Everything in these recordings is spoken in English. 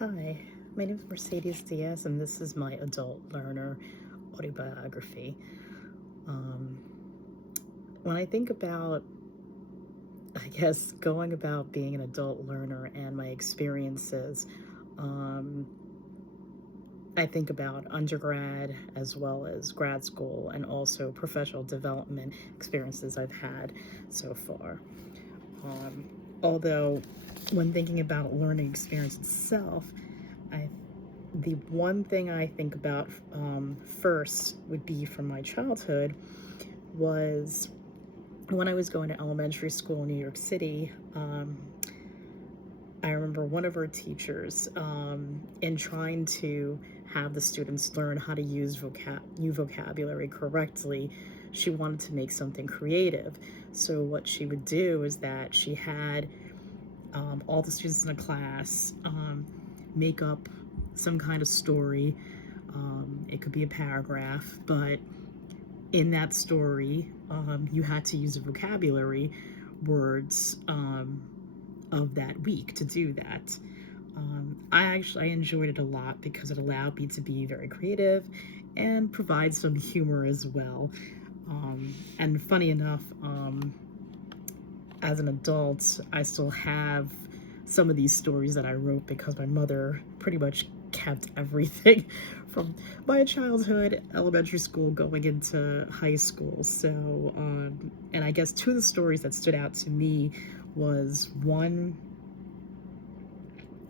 Hi, my name is Mercedes Diaz, and this is my adult learner autobiography. Um, when I think about, I guess, going about being an adult learner and my experiences, um, I think about undergrad as well as grad school and also professional development experiences I've had so far. Um, Although, when thinking about learning experience itself, I the one thing I think about first would be from my childhood was when I was going to elementary school in New York City. I remember one of our teachers, in trying to have the students learn how to use new vocabulary correctly, she wanted to make something creative. So what she would do is that she had all the students in a class make up some kind of story. It could be a paragraph, but in that story, you had to use the vocabulary words of that week to do that. I enjoyed it a lot because it allowed me to be very creative and provide some humor as well. And funny enough, as an adult, I still have some of these stories that I wrote because my mother pretty much kept everything from my childhood, elementary school, going into high school. So, and I guess two of the stories that stood out to me was one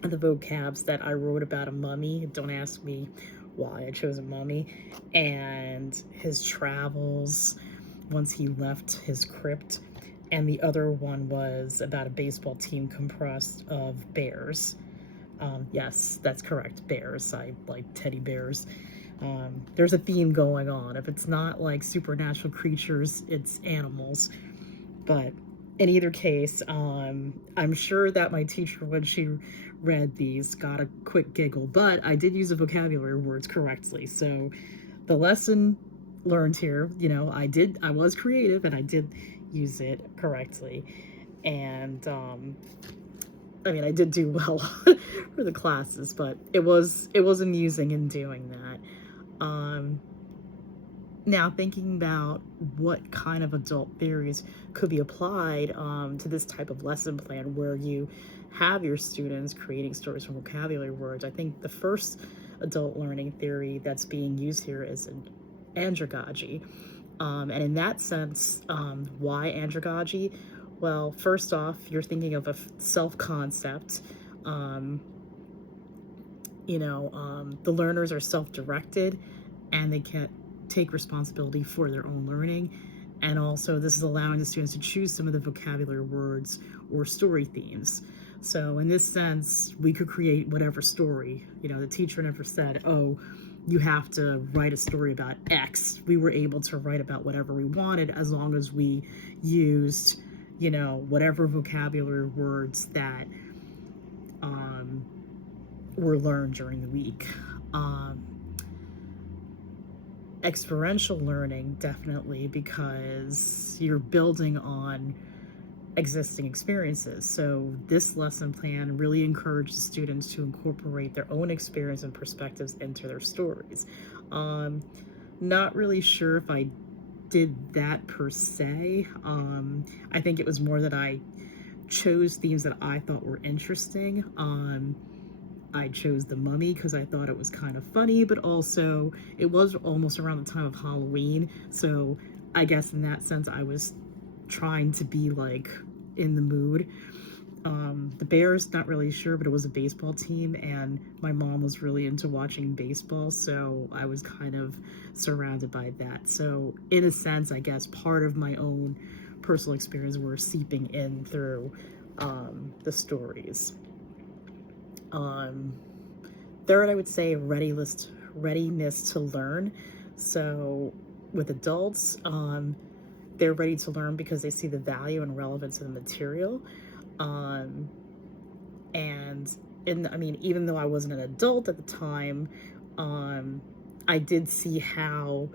of the vocabs that I wrote about a mummy. Don't ask me why I chose a mummy, and his travels once he left his crypt. And the other one was about a baseball team comprised of bears. Yes, that's correct, bears. I like teddy bears. There's a theme going on. If it's not like supernatural creatures, it's animals. But in either case, I'm sure that my teacher, when she read these, got a quick giggle. But I did use the vocabulary words correctly. So the lesson learned here, I was creative and I did use it correctly. And I mean, I did do well for the classes, but it was amusing in doing that. Now, thinking about what kind of adult theories could be applied to this type of lesson plan where you have your students creating stories from vocabulary words, I think the first adult learning theory that's being used here is an andragogy. And in that sense, why andragogy? Well, first off, you're thinking of a self concept. Um, the learners are self directed and they can take responsibility for their own learning. And also, this is allowing the students to choose some of the vocabulary words or story themes. So, in this sense, we could create whatever story. The teacher never said, oh, you have to write a story about X. We were able to write about whatever we wanted as long as we used, whatever vocabulary words that were learned during the week. Experiential learning, definitely, because you're building on existing experiences. So this lesson plan really encourages students to incorporate their own experience and perspectives into their stories. Not really sure if I did that per se. I think it was more that I chose themes that I thought were interesting. I chose the mummy because I thought it was kind of funny, but also it was almost around the time of Halloween. So I guess in that sense, I was trying to be like in the mood. The Bears, not really sure, but it was a baseball team, and my mom was really into watching baseball, so I was kind of surrounded by that. So, in a sense, I guess part of my own personal experience were seeping in through the stories. Um, Third, I would say readiness to learn. So, with adults, they're ready to learn because they see the value and relevance of the material. Um, and I mean, even though I wasn't an adult at the time, I did see how,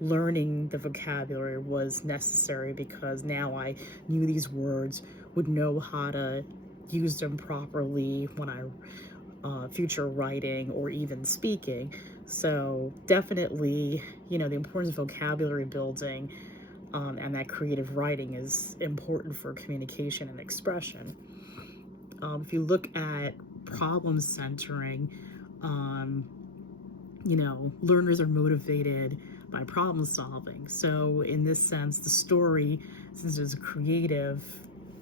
learning the vocabulary was necessary because now I knew these words, would know how to use them properly when I future writing or even speaking. So definitely, the importance of vocabulary building and that creative writing is important for communication and expression. If you look at problem centering, um, learners are motivated by problem solving. So, in this sense, the story, since it's a creative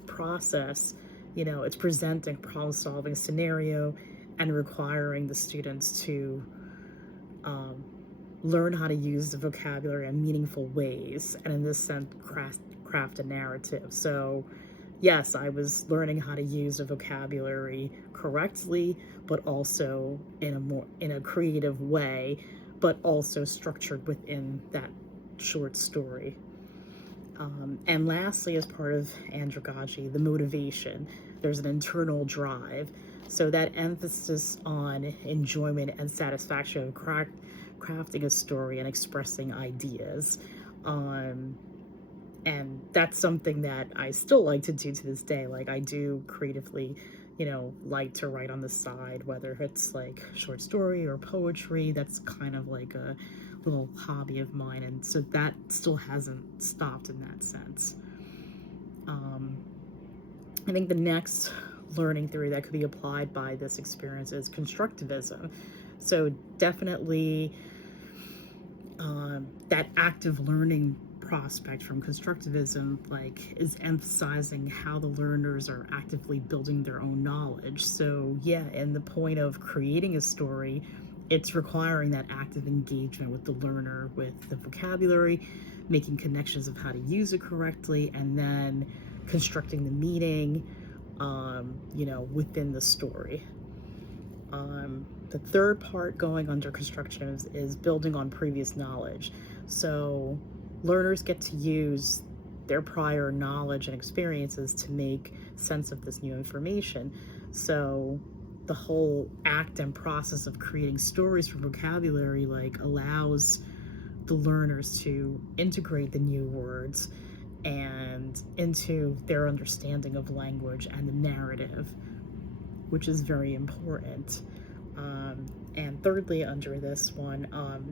process, it's presenting a problem solving scenario and requiring the students to um, learn how to use the vocabulary in meaningful ways, and in this sense, craft a narrative. So, yes, I was learning how to use the vocabulary correctly, but also in a creative way, but also structured within that short story. And lastly, as part of andragogy, the motivation. There's an internal drive. So that emphasis on enjoyment and satisfaction of crafting a story and expressing ideas. And that's something that I still like to do to this day. Like, I do creatively, like to write on the side, whether it's like short story or poetry. That's kind of like a little hobby of mine, and so that still hasn't stopped in that sense. I think the next learning theory that could be applied by this experience is constructivism. So definitely that active learning prospect from constructivism is emphasizing how the learners are actively building their own knowledge. So yeah, in the point of creating a story, it's requiring that active engagement with the learner, with the vocabulary, making connections of how to use it correctly, and then constructing the meaning within the story. The third part going under construction is building on previous knowledge. So learners get to use their prior knowledge and experiences to make sense of this new information. So the whole act and process of creating stories from vocabulary allows the learners to integrate the new words and into their understanding of language and the narrative, which is very important. And thirdly, under this one,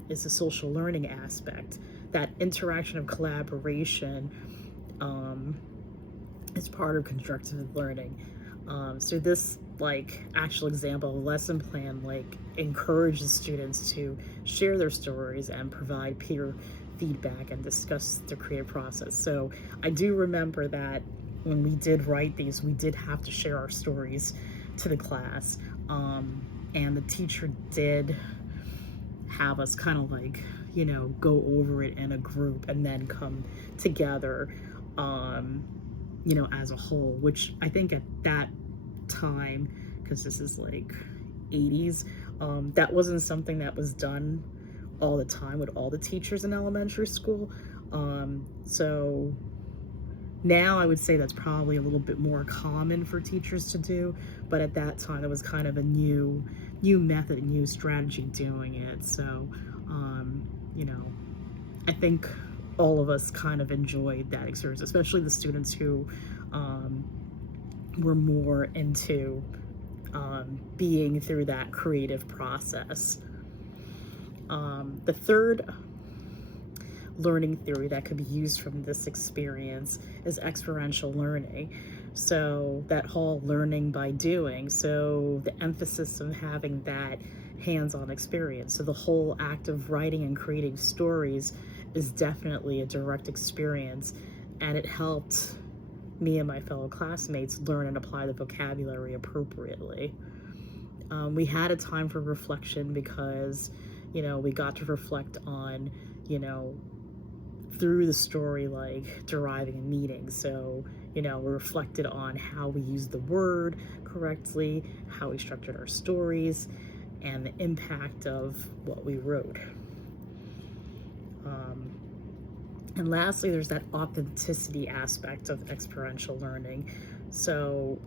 is the social learning aspect. That interaction of collaboration is part of constructive learning. So this actual example of a lesson plan encourages students to share their stories and provide peer feedback and discuss the creative process. So I do remember that when we did write these, we did have to share our stories to the class. And the teacher did have us kind of go over it in a group and then come together, as a whole, which I think at that time, because this is 80s, that wasn't something that was done all the time with all the teachers in elementary school. So now I would say that's probably a little bit more common for teachers to do, but at that time it was kind of a new method, a new strategy doing it. So, I think all of us kind of enjoyed that experience, especially the students who were more into being through that creative process. The third learning theory that could be used from this experience is experiential learning. So that whole learning by doing, so the emphasis of having that hands-on experience. So the whole act of writing and creating stories is definitely a direct experience, and it helped me and my fellow classmates learn and apply the vocabulary appropriately. We had a time for reflection because, we got to reflect on, through the story, deriving a meaning. So, we reflected on how we used the word correctly, how we structured our stories, and the impact of what we wrote. And lastly, there's that authenticity aspect of experiential learning. So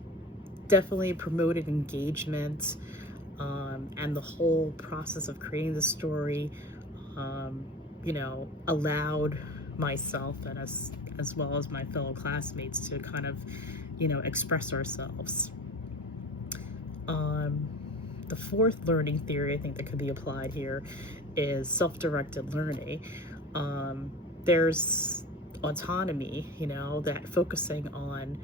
definitely promoted engagement, and the whole process of creating the story, allowed myself and as well as my fellow classmates to kind of, express ourselves. The fourth learning theory I think that could be applied here is self-directed learning. There's autonomy, that focusing on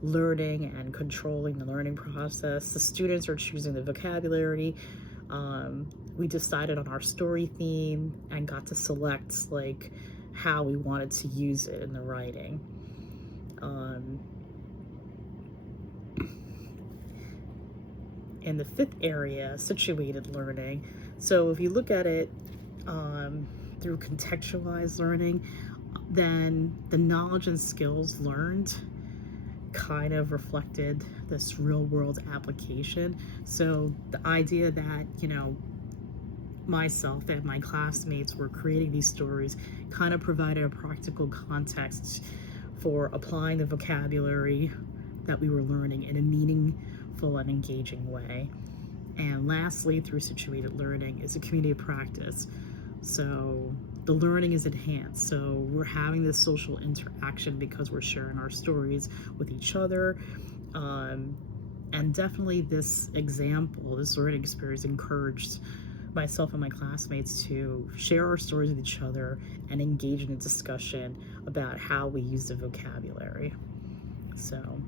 learning and controlling the learning process. The students are choosing the vocabulary. We decided on our story theme and got to select like how we wanted to use it in the writing. And the fifth area, situated learning. So if you look at it through contextualized learning, then the knowledge and skills learned kind of reflected this real world application. So the idea that, myself and my classmates were creating these stories kind of provided a practical context for applying the vocabulary that we were learning in a meaningful and engaging way. And lastly, through situated learning is a community of practice. So the learning is enhanced. So we're having this social interaction because we're sharing our stories with each other. And definitely this learning experience encouraged myself and my classmates to share our stories with each other and engage in a discussion about how we use the vocabulary. So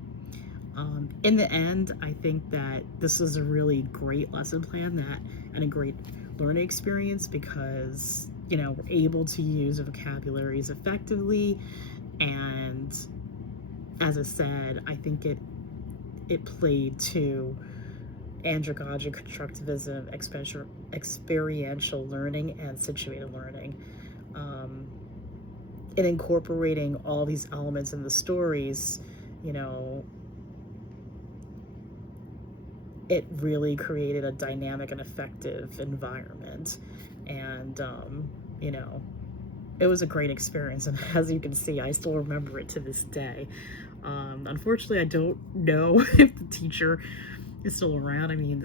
in the end, I think that this is a really great lesson plan and a great learning experience because, we're able to use the vocabularies effectively. And as I said, I think it played to andragogy, constructivism, experiential learning, and situated learning. In incorporating all these elements in the stories, it really created a dynamic and effective environment. And, it was a great experience. And as you can see, I still remember it to this day. Unfortunately, I don't know if the teacher is still around. I mean,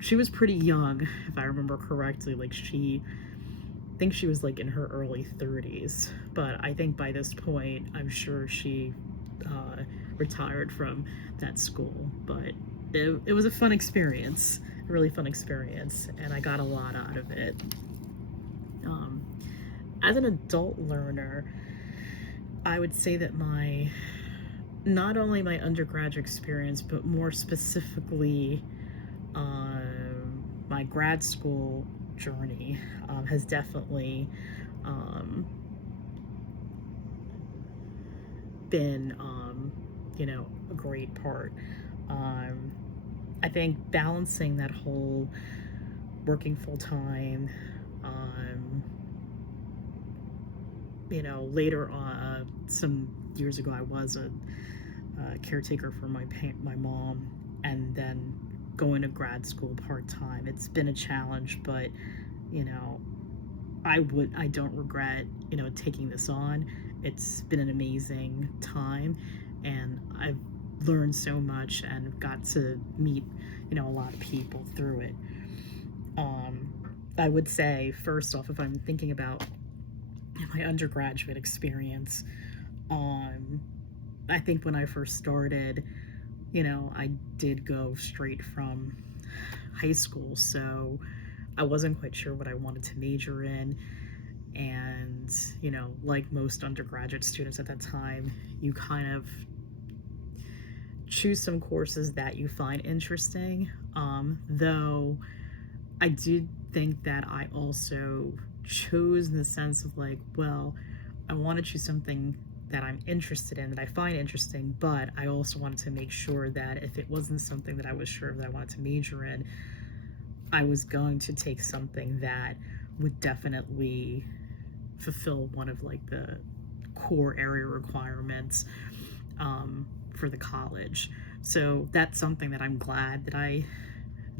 she was pretty young, if I remember correctly. I think she was in her early 30s. But I think by this point, I'm sure she retired from that school. But it was a fun experience, a really fun experience, and I got a lot out of it. As an adult learner, I would say that not only my undergraduate experience, but more specifically my grad school journey has definitely been a great part. I think balancing that whole working full-time, later on, some years ago, I was a caretaker for my mom, and then going to grad school part-time. It's been a challenge, but I don't regret taking this on. It's been an amazing time, and I've learned so much and got to meet a lot of people through it. I would say, first off, if I'm thinking about my undergraduate experience, I think when I first started, I did go straight from high school, so I wasn't quite sure what I wanted to major in. And, like most undergraduate students at that time, you kind of choose some courses that you find interesting, though I did think that I also chose in the sense of I want to choose something that I'm interested in, that I find interesting, but I also wanted to make sure that if it wasn't something that I was sure that I wanted to major in, I was going to take something that would definitely fulfill one of the core area requirements for the college. So that's something that I'm glad that I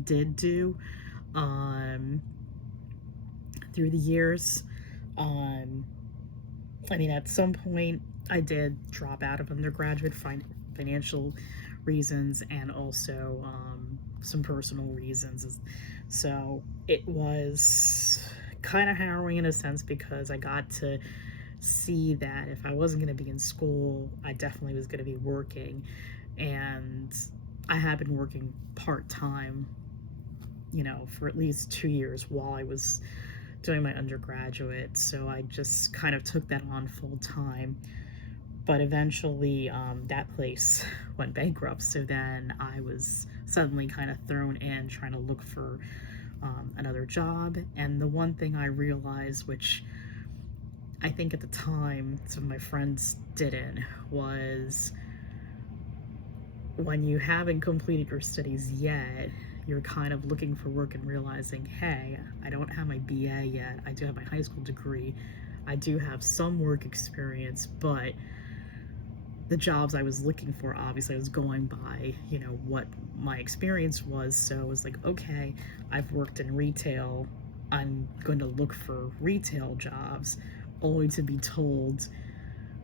did do through the years. At some point I did drop out of undergraduate financial reasons and also some personal reasons. So it was kind of harrowing in a sense because I got to see that if I wasn't going to be in school, I definitely was going to be working. And I have been working part-time for at least 2 years while I was doing my undergraduate. So I just kind of took that on full time. But eventually, that place went bankrupt. So then I was suddenly kind of thrown in trying to look for another job. And the one thing I realized, which I think at the time some of my friends didn't, was when you haven't completed your studies yet, you're kind of looking for work and realizing, hey, I don't have my BA yet. I do have my high school degree. I do have some work experience, but the jobs I was looking for, obviously I was going by, what my experience was. So it was like, okay, I've worked in retail. I'm going to look for retail jobs, only to be told,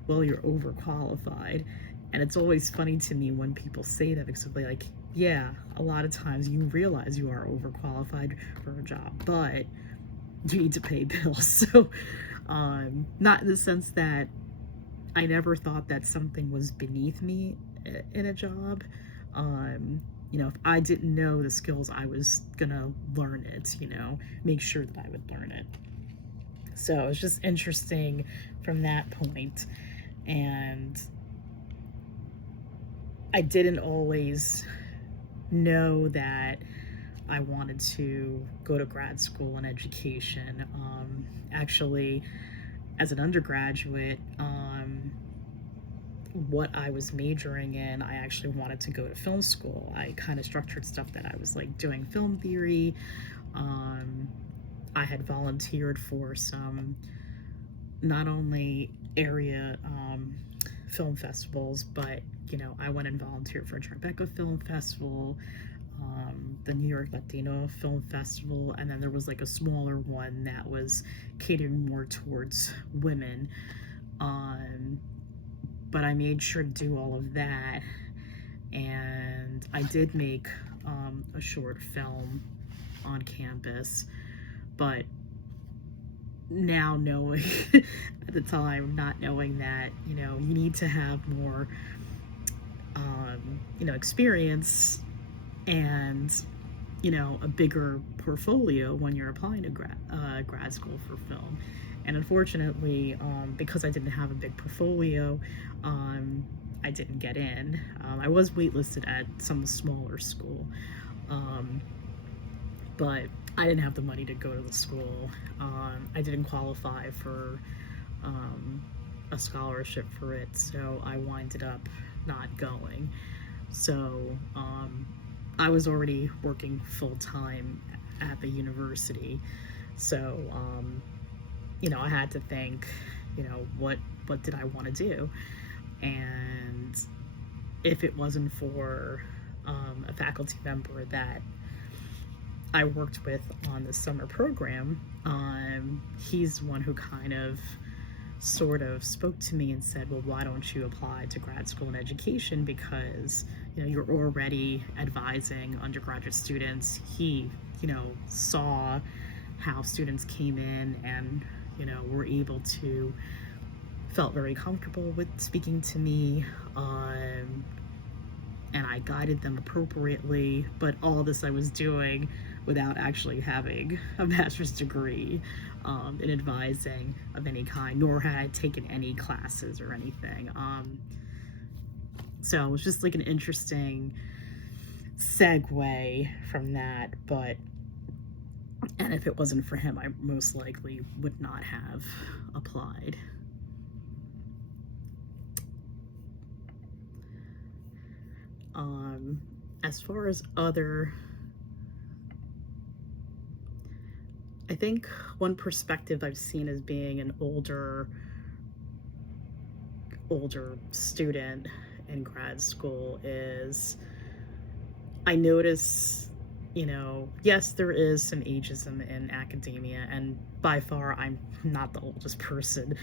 well, you're overqualified. And it's always funny to me when people say that, because they're like, yeah, a lot of times you realize you are overqualified for a job, but you need to pay bills. So not in the sense that I never thought that something was beneath me in a job. If I didn't know the skills, I was gonna learn it, make sure that I would learn it. So it's just interesting from that point. And I didn't always know that I wanted to go to grad school and education. Actually, as an undergraduate, what I was majoring in, I actually wanted to go to film school. I kind of structured stuff that I was like doing film theory. I had volunteered for some, not only area film festivals, but I went and volunteered for Tribeca Film Festival, the New York Latino Film Festival, and then there was like a smaller one that was catering more towards women. But I made sure to do all of that, and I did make a short film on campus. But now knowing at the time, not knowing that, you need to have more experience and a bigger portfolio when you're applying to grad school for film. And unfortunately, because I didn't have a big portfolio, I didn't get in. I was waitlisted at some smaller school, but I didn't have the money to go to the school. I didn't qualify for a scholarship for it, so I winded up not going. So I was already working full-time at the university, so I had to think, what did I want to do? And if it wasn't for a faculty member that I worked with on the summer program, he's the one who kind of sort of spoke to me and said, well, why don't you apply to grad school in education, because you're already advising undergraduate students. He saw how students came in and were able to, felt very comfortable with speaking to me, and I guided them appropriately. But all this I was doing without actually having a master's degree in advising of any kind, nor had I taken any classes or anything. So it was just like an interesting segue from that. And if it wasn't for him, I most likely would not have applied. As far as other, I think one perspective I've seen as being an older student in grad school is, I notice, yes, there is some ageism in academia, and by far I'm not the oldest person